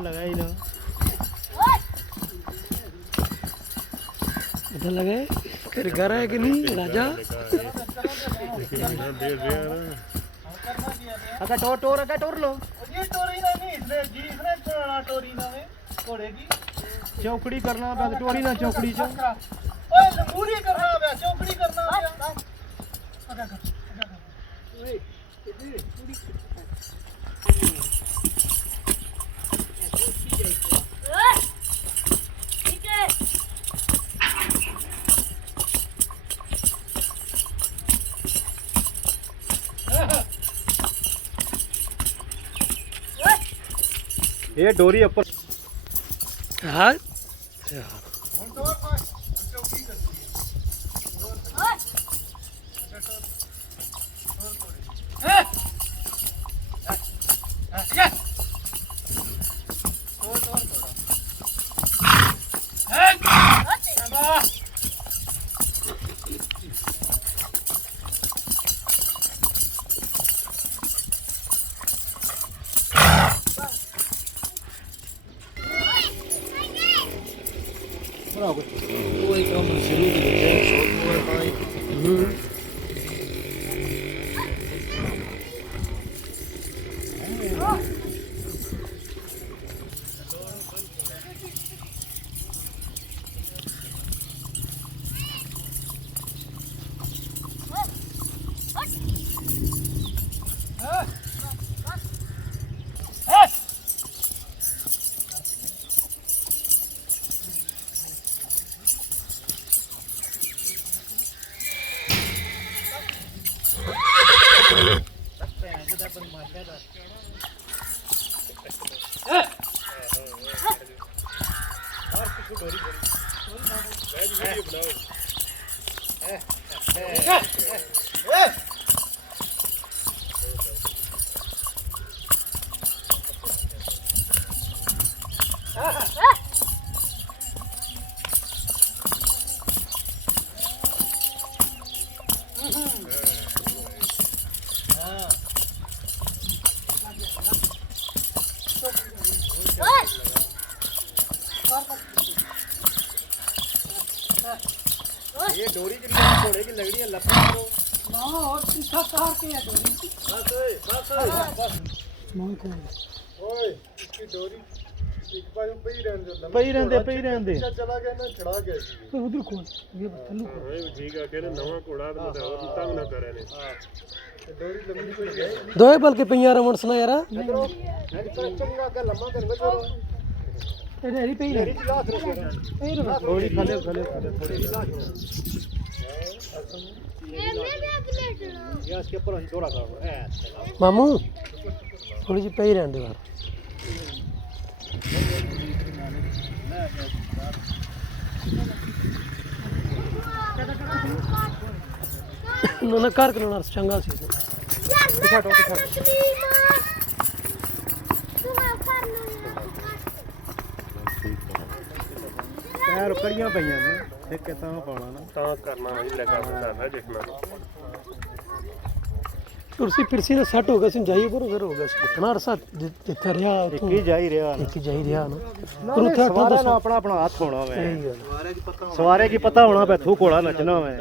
लगाई ना इधर लगे फिर घर है कि नहीं राजा अगर टोर अगर टोर लो ये टोरी ना नहीं इसने जी इसने टोरी ना में घोड़े की चौकड़ी करना बस टोरी ना चौकड़ी च ओए लंगूरी करना है चौकड़ी करना है अगा कर ओए ठीक है ये डोरी ऊपर हाँ वही काम शुरू ये डोरी जो घोड़े की लगड़ी है लपड़ा करो ना और सीधा कार के है डोरी बस मां को ओए इसकी डोरी एक बार पे ही रहने दो पई रहने दे चला गया ना चढ़ा गया तो उधर खोल ये थल्लू खोल ठीक है कहने नवा घोड़ा तो मतलब तंग ना करे ने डोरी लंबी कोई है दोए बल्कि पईया रमण सना यार नहीं चंगा का लम्मा कर बजो ए हरी पई मेरी लाख रखे थोड़ी खाले थोड़ी ये इसके ऊपर अंजोरा करो मामू थोड़ी सी पई रहने दे यार ना कर करना चंगा सी यार कड़ियां पईयां ने देख के ता पाना ना ता करना ही लगा है देखना कुर्सी फिरसी ना सेट हो गया सिं जाइए पर उधर हो गया कितना अरसा जिथे रहा एक ही जा ही रहा ना पर उथे सवारे ना अपना अपना हाथ होना है सवारे की पता होना पे थू घोड़ा नचना है